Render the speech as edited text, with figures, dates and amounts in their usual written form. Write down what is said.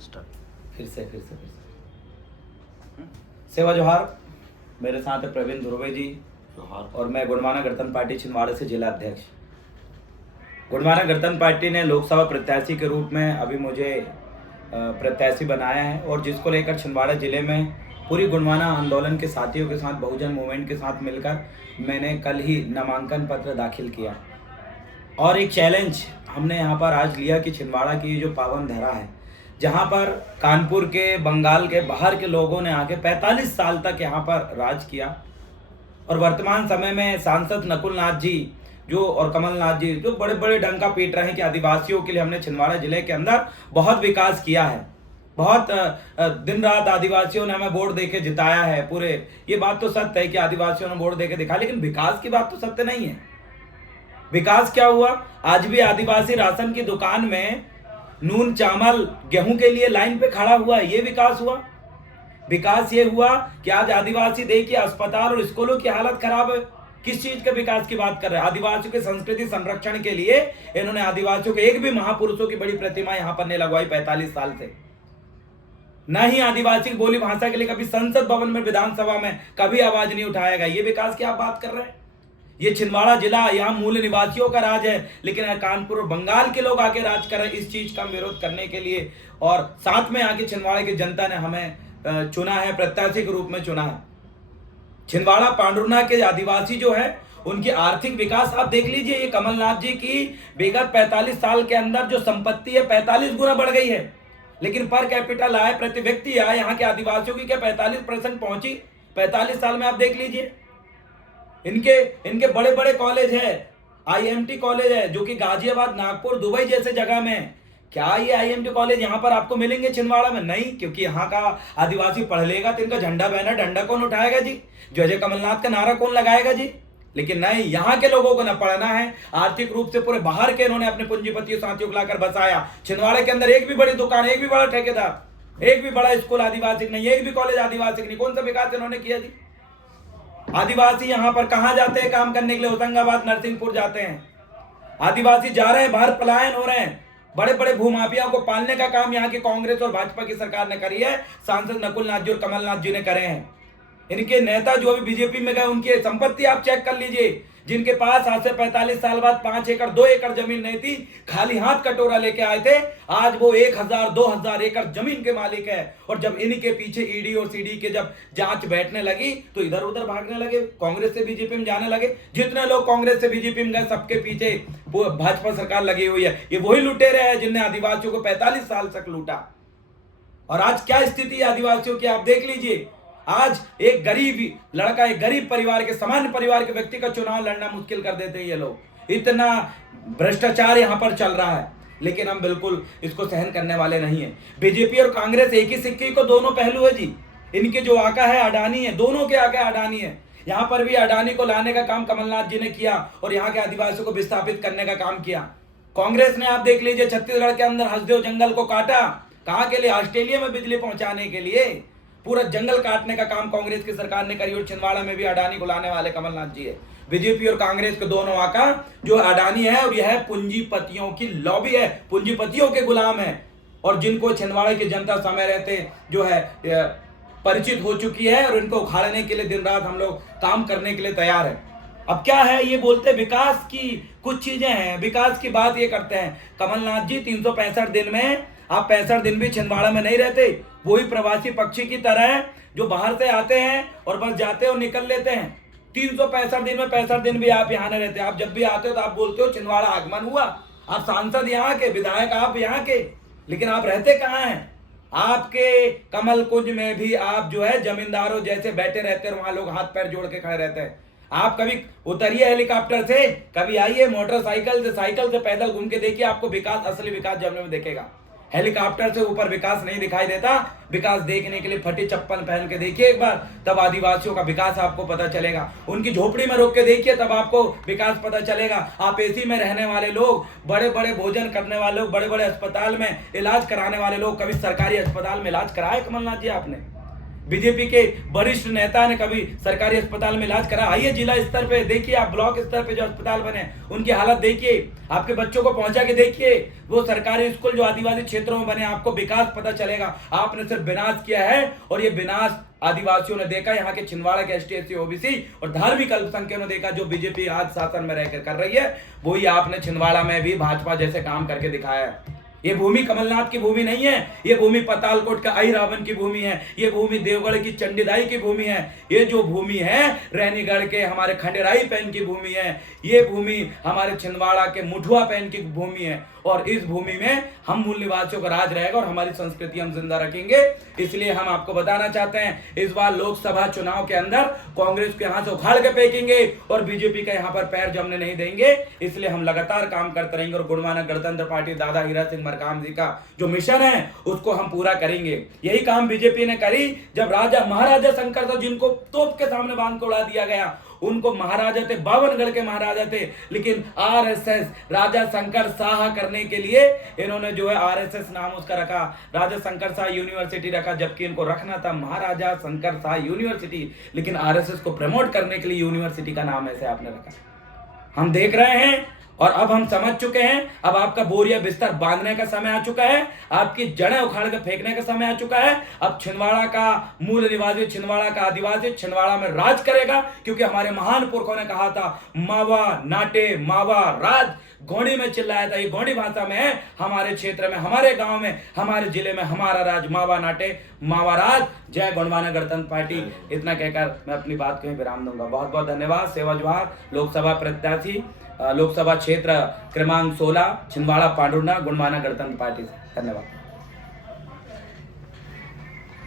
फिर से सेवा जोहार। मेरे साथ है प्रवीण ध्रुवे जी और मैं गुणमाना गणतंत्र पार्टी छिंदवाड़ा से जिला अध्यक्ष। गुणमाना गणतंत्र पार्टी ने लोकसभा प्रत्याशी के रूप में अभी मुझे प्रत्याशी बनाया है और जिसको लेकर छिंदवाड़ा जिले में पूरी गुणमाना आंदोलन के साथियों के साथ, बहुजन मूवमेंट के साथ मिलकर मैंने कल ही नामांकन पत्र दाखिल किया और एक चैलेंज हमने यहाँ पर आज लिया कि छिंदवाड़ा की जो पावन धरा है, जहाँ पर कानपुर के, बंगाल के, बाहर के लोगों ने आके 45 साल तक यहाँ पर राज किया और वर्तमान समय में सांसद नकुल नाथ जी जो और कमलनाथ जी जो बड़े बड़े डंका पीट रहे हैं कि आदिवासियों के लिए हमने छिंदवाड़ा जिले के अंदर बहुत विकास किया है, बहुत दिन रात आदिवासियों ने हमें वोट देके जिताया है पूरे। ये बात तो सत्य है कि आदिवासियों ने वोट देके दिखा, लेकिन विकास की बात तो सत्य नहीं है। विकास क्या हुआ? आज भी आदिवासी राशन की दुकान में नून, चावल, गेहूं के लिए लाइन पे खड़ा हुआ है, ये विकास हुआ। विकास ये हुआ कि आज आदिवासी देखिए अस्पताल और स्कूलों की हालत खराब है। किस चीज के विकास की बात कर रहे हैं? आदिवासियों के संस्कृति संरक्षण के लिए इन्होंने आदिवासियों के एक भी महापुरुषों की बड़ी प्रतिमा यहां पर नहीं लगवाई 45 साल से। न ही आदिवासी बोली भाषा के लिए कभी संसद भवन में, विधानसभा में कभी आवाज नहीं उठाया गया। ये विकास की आप बात कर रहे हैं? ये छिंदवाड़ा जिला यहाँ मूल निवासियों का राज है, लेकिन कानपुर और बंगाल के लोग आके राज कर रहे हैं। इस चीज का विरोध करने के लिए और साथ में आके छिंदवाड़ा की जनता ने हमें चुना है, प्रत्याशी के रूप में चुना है। छिंदवाड़ा पांडुरना के आदिवासी जो है उनकी आर्थिक विकास आप देख लीजिए। ये कमलनाथ जी की विगत 45 साल के अंदर जो संपत्ति है 45 गुना बढ़ गई है, लेकिन पर कैपिटल आय, प्रति व्यक्ति आय यहाँ के आदिवासियों की क्या 45% पहुंची 45 साल में? आप देख लीजिए। इनके बड़े बड़े कॉलेज है, आईएमटी कॉलेज है जो कि गाजियाबाद, नागपुर, दुबई जैसे जगह में है। क्या ये आईएमटी कॉलेज यहाँ पर आपको मिलेंगे छिंदवाड़ा में? नहीं, क्योंकि यहाँ का आदिवासी पढ़ लेगा तो इनका झंडा बैनर डंडा कौन उठाएगा जी? जो अजय कमलनाथ का नारा कौन लगाएगा जी? लेकिन नहीं, यहाँ के लोगों को न पढ़ना है। आर्थिक रूप से पूरे बाहर के इन्होंने अपने पूंजीपतियों साथियों को लाकर बसाया। छिंदवाड़ा के अंदर एक भी बड़ी दुकान, एक भी बड़ा ठेकेदार, एक भी बड़ा स्कूल आदिवासी नहीं, एक भी कॉलेज आदिवासी नहीं। कौन सा विकास इन्होंने किया जी? आदिवासी यहाँ पर कहाँ जाते हैं काम करने के लिए? होशंगाबाद, नरसिंहपुर जाते हैं। आदिवासी जा रहे हैं बाहर, पलायन हो रहे हैं। बड़े बड़े भूमाफियाओं को पालने का काम यहाँ की कांग्रेस और भाजपा की सरकार ने करी है। सांसद नकुल नाथ जी और कमलनाथ जी ने करे हैं। इनके नेता जो अभी बीजेपी में गए उनकी संपत्ति आप चेक कर लीजिए। जिनके पास आज से 45 साल बाद 5 एकड़ 2 एकड़ जमीन नहीं थी, खाली हाथ कटोरा लेके आए थे, आज वो 1000 2000 एकड़ जमीन के मालिक है। और जब इनके पीछे ईडी और सीडी के जब जांच बैठने लगी तो इधर उधर भागने लगे, कांग्रेस से बीजेपी में जाने लगे। जितने लोग कांग्रेस से बीजेपी में गए सबके पीछे भाजपा सरकार लगी हुई है। ये वही लुटेरे हैं जिनने आदिवासियों को 45 साल तक लूटा। और आज क्या स्थिति है आदिवासियों की आप देख लीजिए। आज एक गरीब लड़का, एक गरीब परिवार के, सामान्य परिवार के व्यक्ति का चुनाव लड़ना मुश्किल कर देते हैं ये लोग। इतना भ्रष्टाचार यहाँ पर चल रहा है, लेकिन हम बिल्कुल इसको सहन करने वाले नहीं है। बीजेपी और कांग्रेस एक ही सिक्के को दोनों पहलू है जी। इनके जो आका है अडानी है, दोनों के आका अडानी है। यहाँ पर भी अडानी को लाने का काम कमलनाथ जी ने किया और यहाँ के आदिवासियों को विस्थापित करने का काम किया। कांग्रेस ने आप देख लीजिए छत्तीसगढ़ के अंदर हसदेव जंगल को काटा। कहाँ के लिए? ऑस्ट्रेलिया में बिजली पहुंचाने के लिए। पूरा जंगल काटने का काम कांग्रेस की सरकार ने करी और छिंदवाड़ा में भी अडानी को लाने वाले कमलनाथ जी है। बीजेपी और कांग्रेस के दोनों आका जो अडानी है और यह पूंजीपतियों की लॉबी है, पूंजीपतियों के गुलाम है और जिनको छिंदवाड़ा की जनता समय रहते जो है परिचित हो चुकी है और इनको उखाड़ने के लिए दिन रात हम लोग काम करने के लिए तैयार है। अब क्या है, ये बोलते विकास की कुछ चीजें हैं, विकास की बात ये करते हैं। कमलनाथ जी 365 दिन में आप 65 दिन भी छिंदवाड़ा में नहीं रहते। वही प्रवासी पक्षी की तरह है जो बाहर से आते हैं और बस जाते और निकल लेते हैं। 365 दिन में 65 दिन भी आप यहाँ नहीं रहते। आप जब भी आते हो तो आप बोलते हो छिंदवाड़ा आगमन हुआ। आप सांसद यहाँ के, विधायक आप यहाँ के, लेकिन आप रहते कहाँ हैं? आपके कमल कुंज में भी आप जो है जमींदारों जैसे बैठे रहते हैं, वहां लोग हाथ पैर जोड़ के खड़े रहते हैं। आप कभी उतरिए हेलीकॉप्टर से, कभी आइए मोटरसाइकिल से, साइकिल से, पैदल घूम के देखिए, आपको विकास, असली विकास जमने में दिखेगा। हेलीकॉप्टर से ऊपर विकास नहीं दिखाई देता। विकास देखने के लिए फटी चप्पल पहन के देखिए एक बार, तब आदिवासियों का विकास आपको पता चलेगा। उनकी झोपड़ी में रोक के देखिए, तब आपको विकास पता चलेगा। आप एसी में रहने वाले लोग, बड़े बड़े भोजन करने वाले लोग, बड़े बड़े अस्पताल में इलाज कराने वाले लोग, कभी सरकारी अस्पताल में इलाज कराए कमलनाथ जी आपने? बीजेपी के वरिष्ठ नेता ने कभी सरकारी अस्पताल में इलाज करा? आइए जिला स्तर पे देखिए, आप ब्लॉक स्तर पे जो अस्पताल बने उनकी हालत देखिए, आपके बच्चों को पहुंचा के देखिए, वो सरकारी स्कूल जो आदिवासी क्षेत्रों में बने, आपको विकास पता चलेगा। आपने सिर्फ विनाश किया है, और ये विनाश आदिवासियों ने देखा, यहाँ के छिंदवाड़ा के एसटी एससी ओबीसी और धार्मिक अल्पसंख्यकों ने देखा। जो बीजेपी आज शासन में रहकर कर रही है, वही आपने छिंदवाड़ा में भी भाजपा जैसे काम करके दिखाया है। ये भूमि कमलनाथ की भूमि नहीं है, ये भूमि पातालकोट का आई रावण की भूमि है, ये भूमि देवगढ़ की चंडीदाई की भूमि है, ये जो भूमि है रैनीगढ़ के हमारे खंडेराई पैन की भूमि है, ये भूमि हमारे छिंदवाड़ा के मुठुआ पैन की भूमि है। और इस भूमि में हम मूल निवासियों का राज रहेगा और हमारी संस्कृति हम जिंदा रखेंगे। इसलिए हम आपको बताना चाहते हैं, इस बार लोकसभा चुनाव के अंदर कांग्रेस के यहां से उखाड़ के फेंकेंगे और बीजेपी का यहां पर पैर जमने नहीं देंगे। इसलिए हम लगातार काम करते रहेंगे और गुणमाना गणतंत्र पार्टी दादा हीरा सिंह मरकाम जी का जो मिशन है उसको हम पूरा करेंगे। यही काम बीजेपी ने करी जब राजा महाराजा शंकर था, जिनको तोप के सामने बांध के उड़ा दिया गया। उनको महाराजा थे, 52गढ़ के महाराजा थे, लेकिन आरएसएस राजा शंकर शाह करने के लिए इन्होंने जो है आरएसएस नाम उसका रखा, राजा शंकर शाह यूनिवर्सिटी रखा, जबकि इनको रखना था महाराजा शंकर शाह यूनिवर्सिटी। लेकिन आरएसएस को प्रमोट करने के लिए यूनिवर्सिटी का नाम ऐसे आपने रखा। हम देख रहे हैं और अब हम समझ चुके हैं। अब आपका बोरिया बिस्तर बांधने का समय आ चुका है, आपकी जड़ें उखाड़ के फेंकने का समय आ चुका है। अब छिंदवाड़ा का मूल निवासी, छिंदवाड़ा का आदिवासी छिंदवाड़ा में राज करेगा, क्योंकि हमारे महान पुरखों ने कहा था मावा नाटे मावा राज। गोंडी में चिल्लाया था, ये गोंडी भाषा में है, हमारे क्षेत्र में, हमारे गांव में, हमारे जिले में हमारा राज, मावा नाटे मावा राज। जय गोंडवाना गणतंत्र पार्टी। इतना कहकर मैं अपनी बात को विराम दूंगा। बहुत बहुत धन्यवाद। सेवा जोहार। लोकसभा प्रत्याशी, लोकसभा क्षेत्र क्रमांक 16 छिंदवाड़ा पांडुरना, गोंडवाना गणतंत्र पार्टी। धन्यवाद।